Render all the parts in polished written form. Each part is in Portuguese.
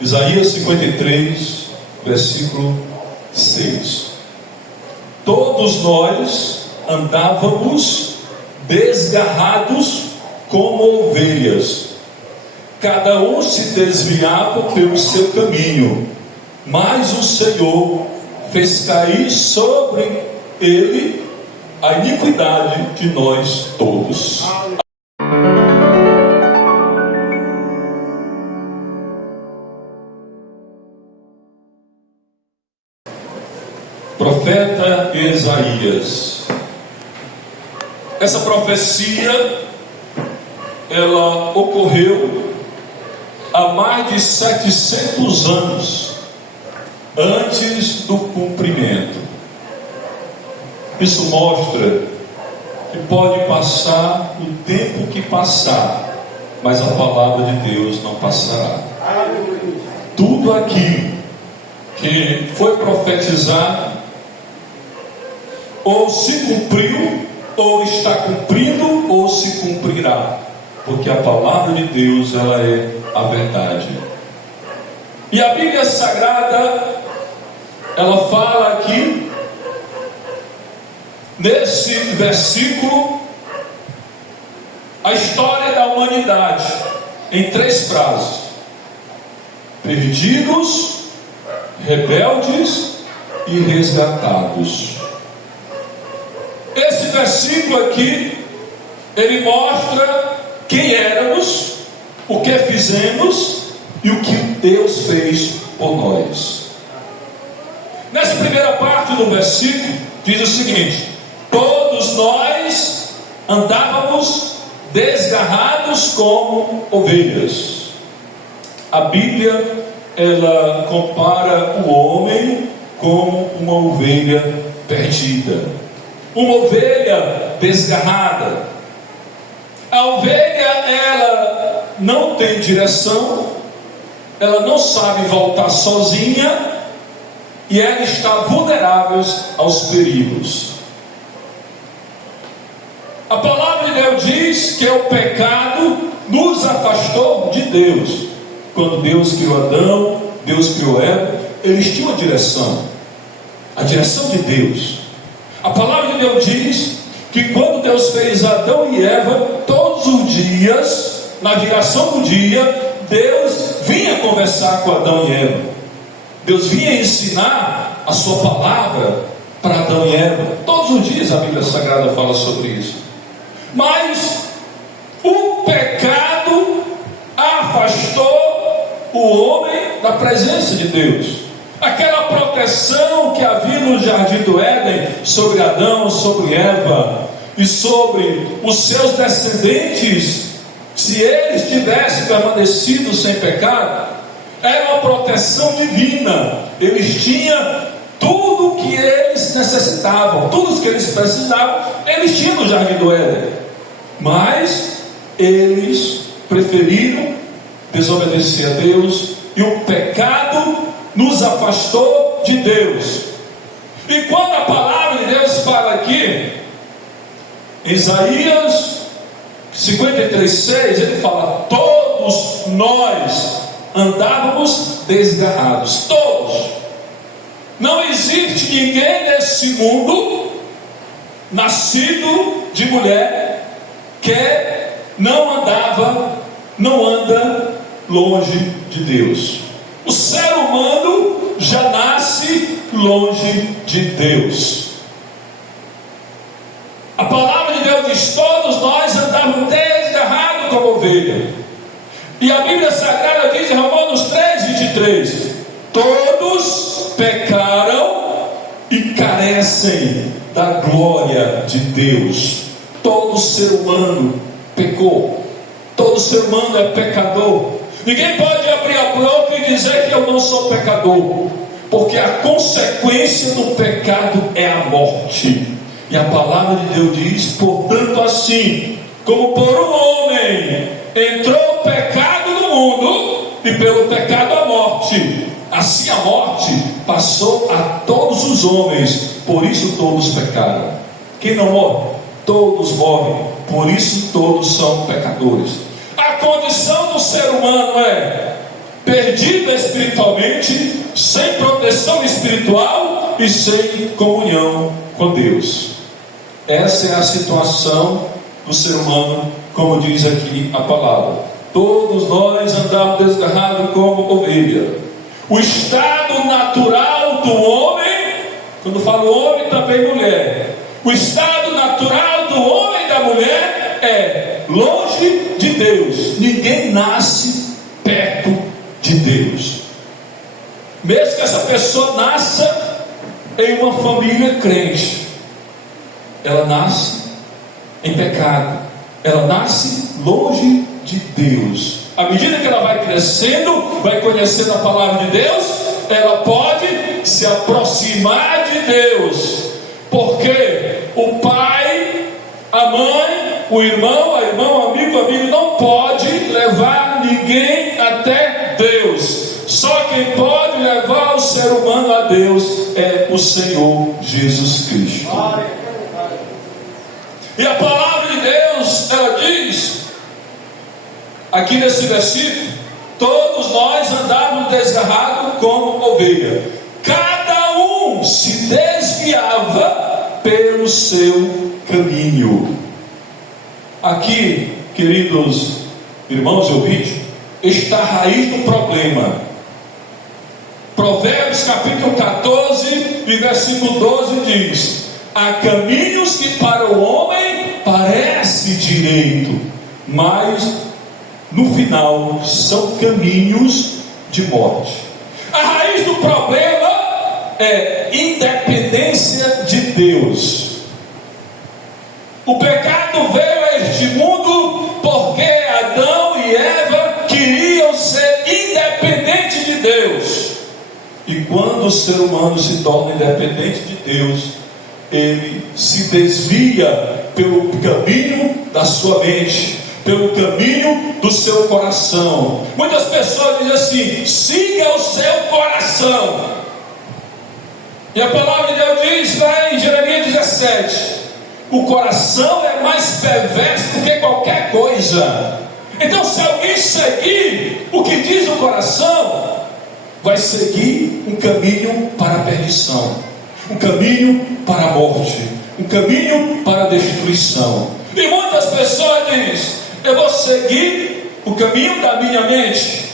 Isaías 53, versículo 6. Todos nós andávamos desgarrados como ovelhas, cada um se desviava pelo seu caminho, mas o Senhor fez cair sobre ele a iniquidade de nós todos. Profeta Isaías. Essa profecia, ela ocorreu há mais de 700 anos antes do cumprimento. Isso mostra que pode passar o tempo que passar, mas a palavra de Deus não passará. Tudo aquilo que foi profetizado ou se cumpriu, ou está cumprindo, ou se cumprirá, porque a palavra de Deus, ela é a verdade. E a Bíblia Sagrada, ela fala aqui nesse versículo a história da humanidade em 3 frases: perdidos, rebeldes e resgatados. Esse versículo aqui, ele mostra quem éramos, o que fizemos e o que Deus fez por nós. Nessa primeira parte do versículo, diz o seguinte: todos nós andávamos desgarrados como ovelhas. A Bíblia, ela compara o homem como uma ovelha perdida, uma ovelha desgarrada. A ovelha, ela não tem direção, ela não sabe voltar sozinha, e ela está vulnerável aos perigos. A palavra de Deus diz que o pecado nos afastou de Deus. Quando Deus criou Adão, Deus criou Eva, eles tinham a direção de Deus. A palavra de Deus diz que quando Deus fez Adão e Eva, todos os dias, na viração do dia, Deus vinha conversar com Adão e Eva. Deus vinha ensinar a sua palavra para Adão e Eva. Todos os dias a Bíblia Sagrada fala sobre isso. Mas o pecado afastou o homem da presença de Deus. Aquela proteção que havia no jardim do Éden sobre Adão, sobre Eva e sobre os seus descendentes, se eles tivessem permanecido sem pecado, era uma proteção divina. Eles tinham tudo o que eles necessitavam, tudo o que eles precisavam, eles tinham no jardim do Éden. Mas eles preferiram desobedecer a Deus, e o pecado nos afastou de Deus. E quando a palavra de Deus fala aqui, em Isaías 53:6, ele fala: todos nós andávamos desgarrados. Todos. Não existe ninguém nesse mundo nascido de mulher que não anda longe de Deus. O ser humano já nasce longe de Deus. A palavra de Deus diz: todos nós andávamos desgarrados como ovelha. E a Bíblia Sagrada diz em Romanos 3:23: todos pecaram e carecem da glória de Deus. Todo ser humano pecou. Todo ser humano é pecador. Ninguém pode abrir a boca e dizer que eu não sou pecador, porque a consequência do pecado é a morte. E a palavra de Deus diz: portanto, assim como por um homem entrou o pecado no mundo, e pelo pecado a morte, assim a morte passou a todos os homens, por isso todos pecaram. Quem não morre? Todos morrem, por isso todos são pecadores. A condição do ser humano é perdida espiritualmente, sem proteção espiritual e sem comunhão com Deus. Essa é a situação do ser humano, como diz aqui a palavra. Todos nós andamos desgarrados como ovelha. O estado natural do homem, quando falo homem, também mulher. O estado natural do homem e da mulher é longe de Deus. Ninguém nasce perto de Deus. Mesmo que essa pessoa nasça em uma família crente, ela nasce em pecado, ela nasce longe de Deus. À medida que ela vai crescendo, vai conhecendo a palavra de Deus, ela pode se aproximar de Deus, porque o pai, a mãe, o irmão, a irmã, o amigo não pode levar ninguém até Deus. Só quem pode levar o ser humano a Deus é o Senhor Jesus Cristo. E a palavra de Deus, ela diz aqui nesse versículo: todos nós andávamos desgarrados como ovelha, cada um se desviava pelo seu caminho. Aqui, queridos irmãos e ouvintes, está a raiz do problema. Provérbios capítulo 14 e versículo 12 diz: há caminhos que para o homem parece direito, mas no final são caminhos de morte. A raiz do problema é independência de Deus. O pecado veio a este mundo porque Adão e Eva queriam ser independentes de Deus. E quando o ser humano se torna independente de Deus, ele se desvia pelo caminho da sua mente, pelo caminho do seu coração. Muitas pessoas dizem assim: siga o seu coração. E a palavra de Deus diz lá em Jeremias 17: o coração é mais perverso do que qualquer coisa. Então, se alguém seguir o que diz o coração, vai seguir um caminho para a perdição, um caminho para a morte, um caminho para a destruição. E muitas pessoas dizem: eu vou seguir o caminho da minha mente.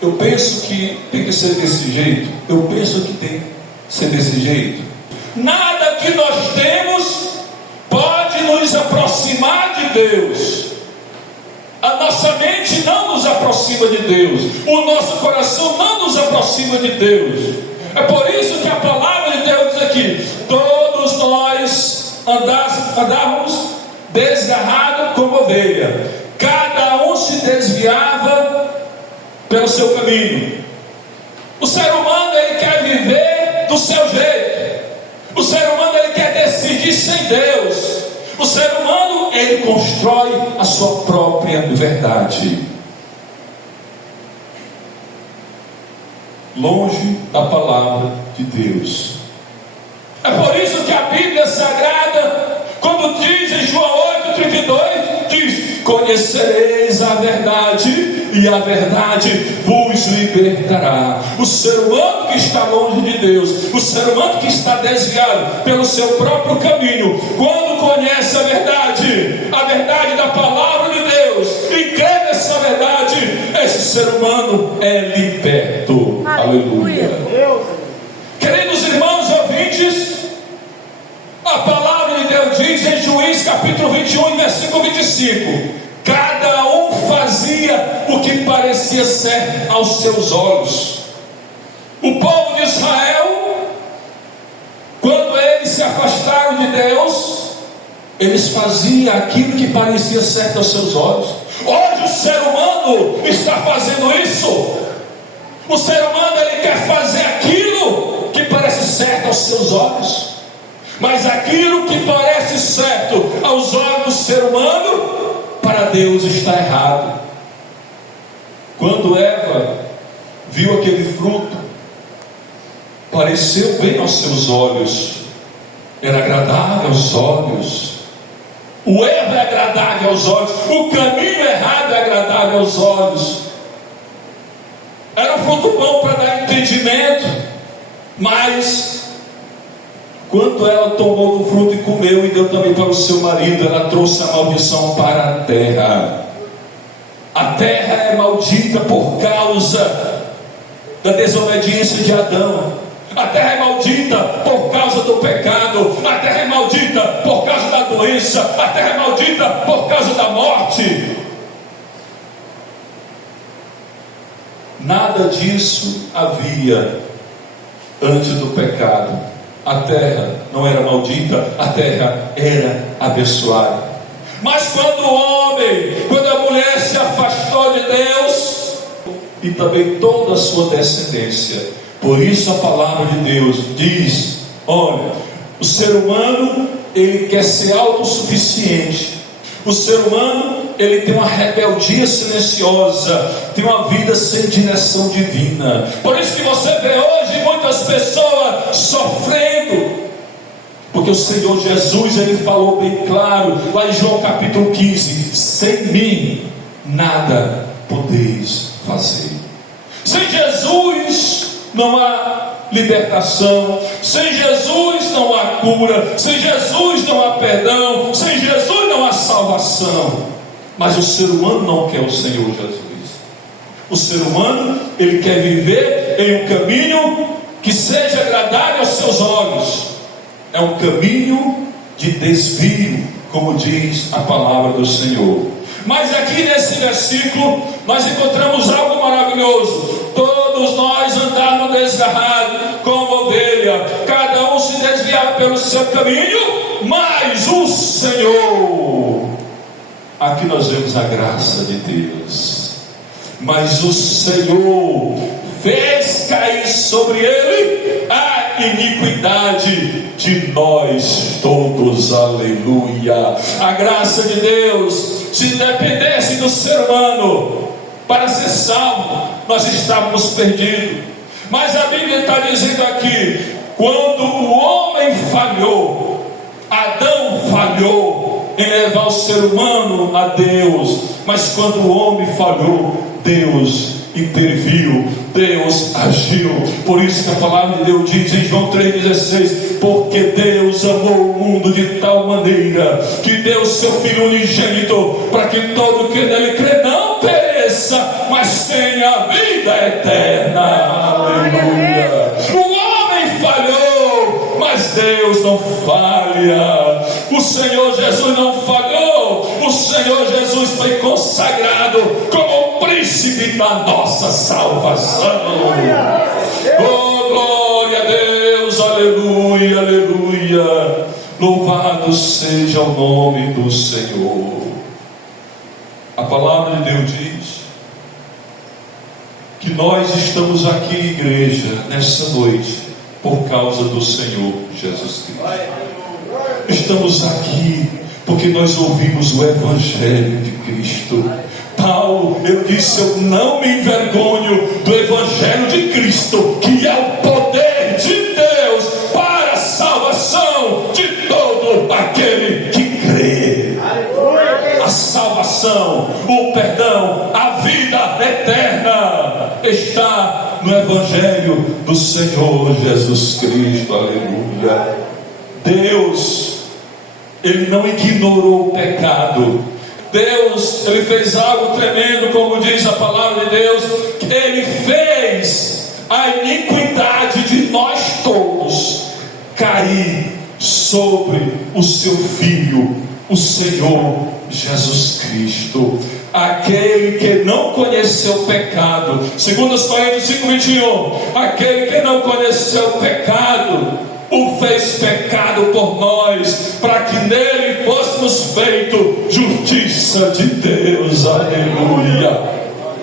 Eu penso que tem que ser desse jeito. Eu penso que tem que ser desse jeito. Nada que nós temos pode nos aproximar de Deus. A nossa mente não nos aproxima de Deus. O nosso coração não nos aproxima de Deus. É por isso que a palavra de Deus diz aqui: todos nós andávamos desgarrado como ovelha, cada um se desviava pelo seu caminho. O ser humano, ele quer viver do seu jeito. O ser humano, ele quer decidir sem Deus. O ser humano, ele constrói a sua própria verdade, longe da palavra de Deus. É por isso que a Bíblia Sagrada, quando diz em João 8,32, diz: conhecereis a verdade, e a verdade vos libertará. O ser humano que está longe de Deus, o ser humano que está desviado pelo seu próprio caminho, quando conhece a verdade da palavra de Deus, e crê nessa verdade, esse ser humano é liberto. Aleluia. Queridos irmãos ouvintes, a palavra de Deus diz em Juízes capítulo 21, versículo 25: cada um fazia o que parecia certo aos seus olhos. O povo de Israel, quando eles se afastaram de Deus, eles faziam aquilo que parecia certo aos seus olhos. Hoje o ser humano está fazendo isso. O ser humano, ele quer fazer aquilo que parece certo aos seus olhos, mas aquilo que parece certo aos olhos do ser humano, para Deus está errado. Quando Eva viu aquele fruto, pareceu bem aos seus olhos, era agradável aos olhos. O erro é agradável aos olhos, o caminho errado é agradável aos olhos. era fruto bom para dar entendimento, mas quando ela tomou do fruto e comeu e deu também para o seu marido, ela trouxe a maldição para a terra. A terra é maldita por causa da desobediência de Adão. A terra é maldita por causa do pecado. A terra é maldita por causa da doença. A terra é maldita por causa da morte. Nada disso havia antes do pecado. A terra não era maldita, a terra era abençoada. Mas quando o homem, quando a mulher se afastou de Deus, e também toda a sua descendência, por isso a palavra de Deus diz: olha, o ser humano, ele quer ser autossuficiente. O ser humano, ele tem uma rebeldia silenciosa, tem uma vida sem direção divina. Por isso que você vê hoje muitas pessoas sofrendo, porque o Senhor Jesus, ele falou bem claro lá em João capítulo 15: sem mim nada podeis fazer. Sem Jesus não há libertação, sem Jesus não há cura, sem Jesus não há perdão, sem Jesus não há salvação. Mas o ser humano não quer o Senhor Jesus. O ser humano, ele quer viver em um caminho que seja agradável aos seus olhos. É um caminho de desvio, como diz a palavra do Senhor. Mas aqui nesse versículo nós encontramos algo maravilhoso. Todos nós andávamos desgarrados como ovelha, cada um se desviava pelo seu caminho, mas o Senhor, aqui nós vemos a graça de Deus, mas o Senhor fez cair sobre ele a iniquidade de nós todos. Aleluia. A graça de Deus, se dependesse do ser humano para ser salvo, nós estávamos perdidos. Mas a Bíblia está dizendo aqui: quando o homem falhou, Adão falhou em levar o ser humano a Deus, mas quando o homem falhou, Deus interviu, Deus agiu. Por isso que a palavra de Deus diz em João 3,16: porque Deus amou o mundo de tal maneira que deu seu Filho unigênito, para que todo que nele crê não pereça, mas tenha vida eterna. Aleluia. O homem falhou, mas Deus não falha. O Senhor Jesus não falhou. O Senhor Jesus foi consagrado como o príncipe da nossa salvação. Oh, glória a Deus, aleluia, aleluia. Louvado seja o nome do Senhor. A palavra de Deus diz que nós estamos aqui, igreja, nessa noite, por causa do Senhor Jesus Cristo. Estamos aqui porque nós ouvimos o Evangelho de Cristo. Paulo, eu disse: eu não me envergonho do Evangelho de Cristo, que é o poder de Deus para a salvação de todo aquele que crê. A salvação, o perdão, a vida eterna está no Evangelho do Senhor Jesus Cristo. Aleluia. Deus, Ele não ignorou o pecado. Deus, Ele fez algo tremendo, como diz a palavra de Deus, que Ele fez a iniquidade de nós todos cair sobre o seu Filho, o Senhor Jesus Cristo. Aquele que não conheceu o pecado, segundo os Coríntios 5:21, aquele que não conheceu o pecado, o fez pecado por nós, para que nele fôssemos feito justiça de Deus. Aleluia.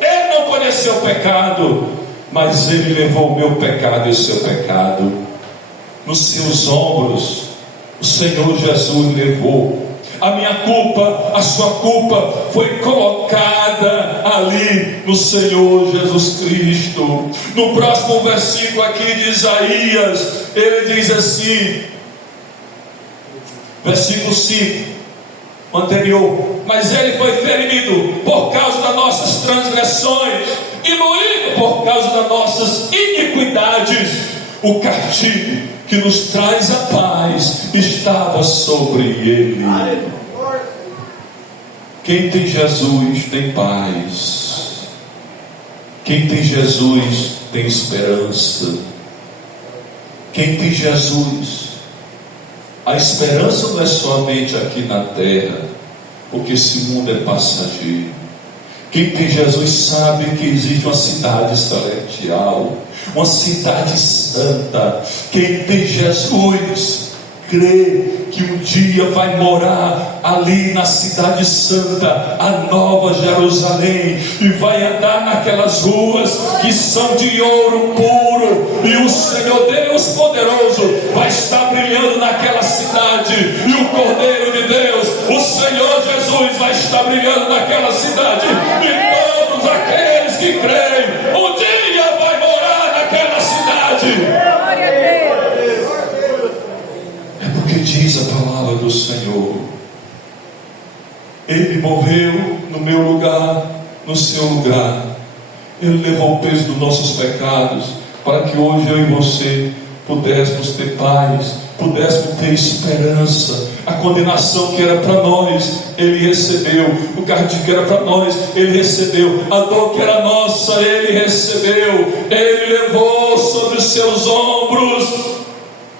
Ele não conheceu o pecado, mas ele levou o meu pecado e o seu pecado nos seus ombros. O Senhor Jesus levou a minha culpa, a sua culpa foi colocada ali no Senhor Jesus Cristo. No próximo versículo aqui de Isaías, ele diz assim, versículo 5, anterior: mas ele foi ferido por causa das nossas transgressões, e moído por causa das nossas iniquidades. O castigo que nos traz a paz estava sobre ele. Quem tem Jesus tem paz. Quem tem Jesus tem esperança. Quem tem Jesus, a esperança não é somente aqui na terra, porque esse mundo é passageiro. Quem tem Jesus sabe que existe uma cidade celestial, uma cidade santa. Quem tem Jesus crê que um dia vai morar ali na cidade santa, a Nova Jerusalém, e vai andar naquelas ruas que são de ouro puro, e o Senhor Deus poderoso vai estar brilhando naquela cidade, e o Cordeiro de Deus, o Senhor Jesus, vai estar brilhando naquela cidade, e todos aqueles que creem um dia vai morar naquela cidade. Diz a palavra do Senhor, Ele morreu no meu lugar, no seu lugar. Ele levou o peso dos nossos pecados, para que hoje eu e você pudéssemos ter paz, pudéssemos ter esperança. A condenação que era para nós, Ele recebeu. O castigo que era para nós, Ele recebeu. A dor que era nossa, Ele recebeu. Ele levou sobre os seus ombros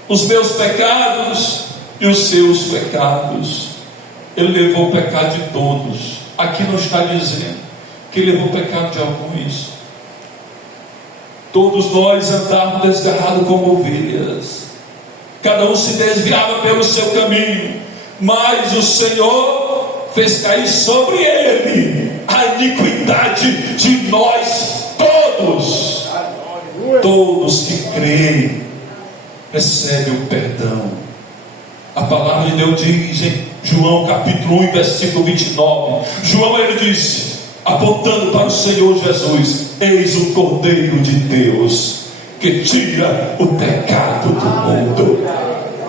os meus pecados e os seus pecados. Ele levou o pecado de todos. Aqui não está dizendo que Ele levou o pecado de alguns. Todos nós andávamos desgarrados como ovelhas, cada um se desviava pelo seu caminho, mas o Senhor fez cair sobre Ele a iniquidade de nós todos. Todos que creem recebem o perdão. A palavra de Deus diz em João capítulo 1, versículo 29. João, ele disse, apontando para o Senhor Jesus: eis o Cordeiro de Deus, que tira o pecado do mundo.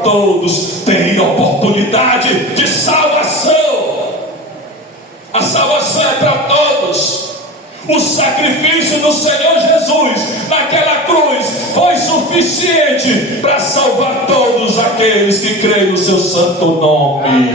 Todos têm oportunidade de salvação. A salvação é para todos. O sacrifício do Senhor Jesus naquela cruz foi suficiente para salvar todos aqueles que creem no seu santo nome.